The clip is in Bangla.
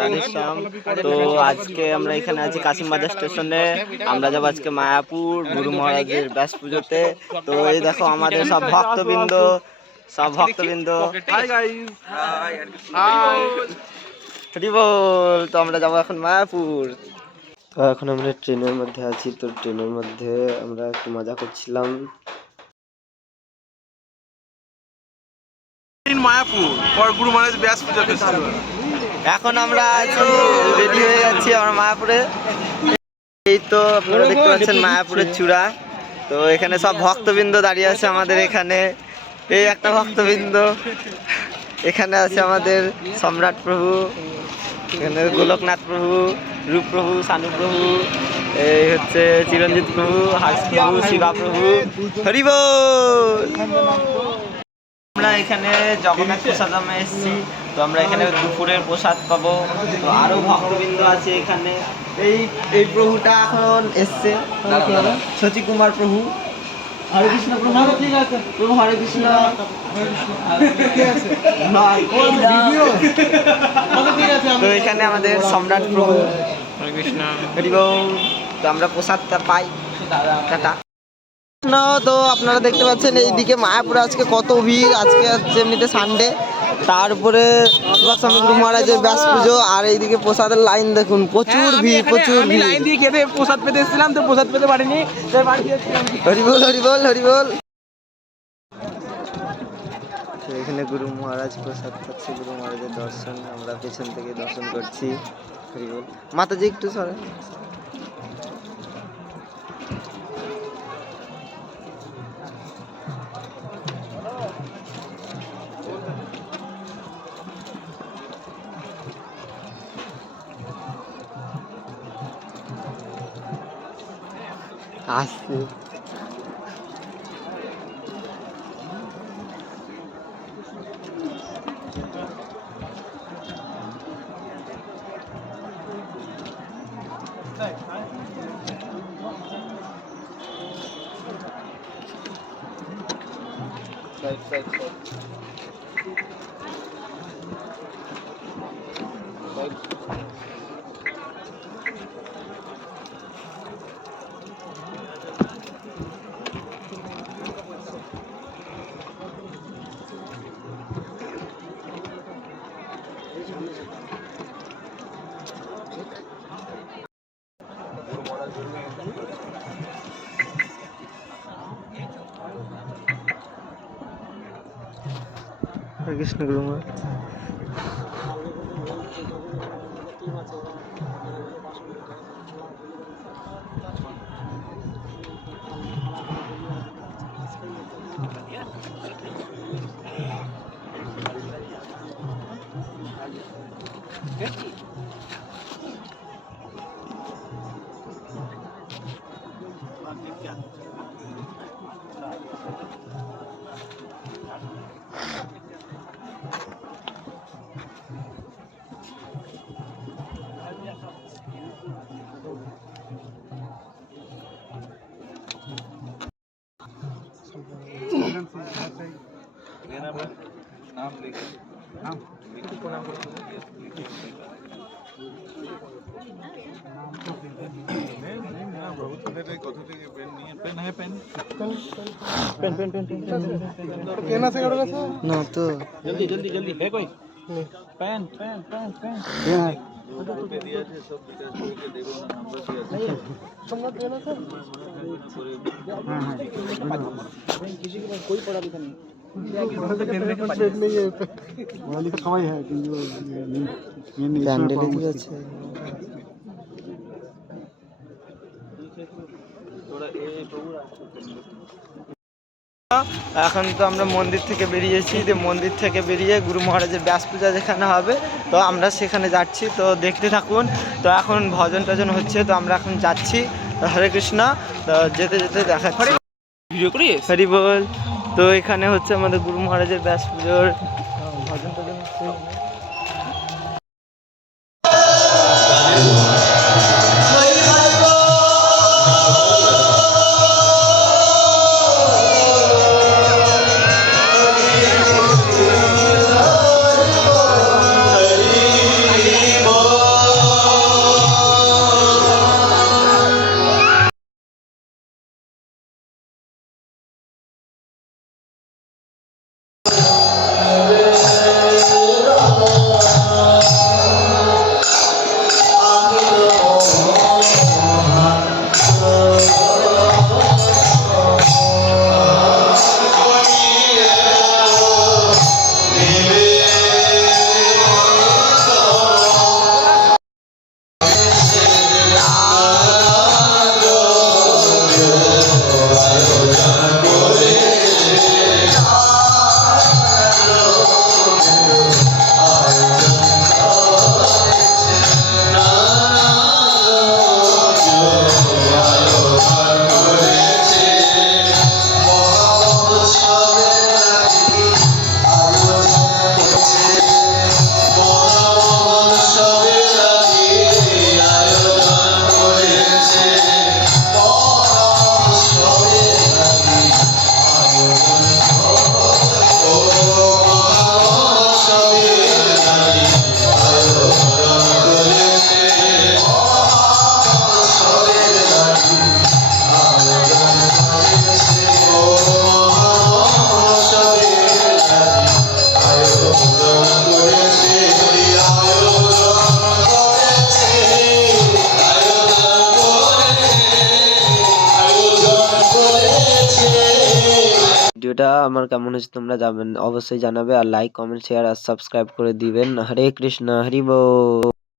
রাধেশ্যাম। তো আজকে আমরা এখানে আছি কাশিমবাজার স্টেশনে। আমরা যাবো আজকে মায়াপুর গুরু মহারাজের ব্যাস পুজোতে। তো এই দেখো আমাদের সব ভক্তবৃন্দ তো আমরা যাবো এখন মায়াপুর। তো এখন আমরা ট্রেনের মধ্যে আছি। তো ট্রেনের মধ্যে আমরা একটু মজা করছিলাম। মায়াপুর পর গুরু মহারাজ ব্যাস পূজা ফেস্টিভ্যাল। এখন আমরা রেডি হয়ে যাচ্ছি আমরা মায়াপুরে। এই তো আপনারা দেখতে পাচ্ছেন মায়াপুরের চূড়া। তো এখানে সব ভক্তবৃন্দ দাঁড়িয়ে আছে আমাদের এখানে। এই একটা ভক্তবৃন্দ, এখানে আছে আমাদের সম্রাট প্রভু, এখানে গোলকনাথ প্রভু, রূপ প্রভু, সানু প্রভু, এই হচ্ছে চিরঞ্জিত প্রভু, হাস প্রভু, শিবা প্রভু। হরি বল। আমরা এখানে জগন্নাথ প্রসাদমে এসেছি। তো আমরা এখানে দুপুরের প্রসাদ পাবো। তো আরো ভক্তবৃন্দ আছে এখানে। এই প্রভুটা এখন এসছে, শচী কুমার প্রভু। হরে কৃষ্ণ প্রভু। ঠিক আছে প্রভু, হরে কৃষ্ণ। তো এখানে আমাদের সম্রাট প্রভু, হরে কৃষ্ণ, হরি বল। তো আমরা প্রসাদটা পাই। টাটা। তো আপনারা দেখতে পাচ্ছেন এইদিকে মায়াপুরে আজকে কত ভিড়। আজকে হচ্ছে এমনিতে সানডে, তারপরে স্বামী গুরু মহারাজের ব্যাস পুজো, আর এইদিকে প্রসাদের লাইন দেখুন, প্রচুর ভিড়, প্রচুর ভিড়। লাইন দিয়ে খেতে প্রসাদ পেতে এসেছিলাম, তো প্রসাদ পেতে পারিনি। হরি বল, হরি বল, হরি বল। এখানে গুরু মহারাজ প্রসাদ পাচ্ছে, গুরু মহারাজের দর্শন আমরা পেছন থেকে দর্শন করছি। হরি বল। মাতাজি একটু সরে। আসছে হরে কৃষ্ণ গুরু মহারাজ। না তো जल्दी जल्दी जल्दी है कोई पेन पेन पेन पेन किसी के पास कोई पढ़ा लिखा नहीं এখন তো আমরা মন্দির থেকে বেরিয়েছি। যে মন্দির থেকে বেরিয়ে গুরু মহারাজের ব্যাস পূজা যেখানে হবে, তো আমরা সেখানে যাচ্ছি। তো দেখতে থাকুন। তো এখন ভজন টজন হচ্ছে, তো আমরা এখন যাচ্ছি। হরে কৃষ্ণ। তো যেতে যেতে দেখাচ্ছি। ভিডিও করি হরি বল। তো এখানে হচ্ছে আমাদের গুরু মহারাজের ব্যাস পুজোর ভজন টজন হচ্ছে। ভিডিওটা আমার কেমন হয়েছে তোমরা অবশ্যই জানাবে, আর লাইক কমেন্ট শেয়ার আর সাবস্ক্রাইব করে দিবেন। হরে কৃষ্ণ, হরি বল।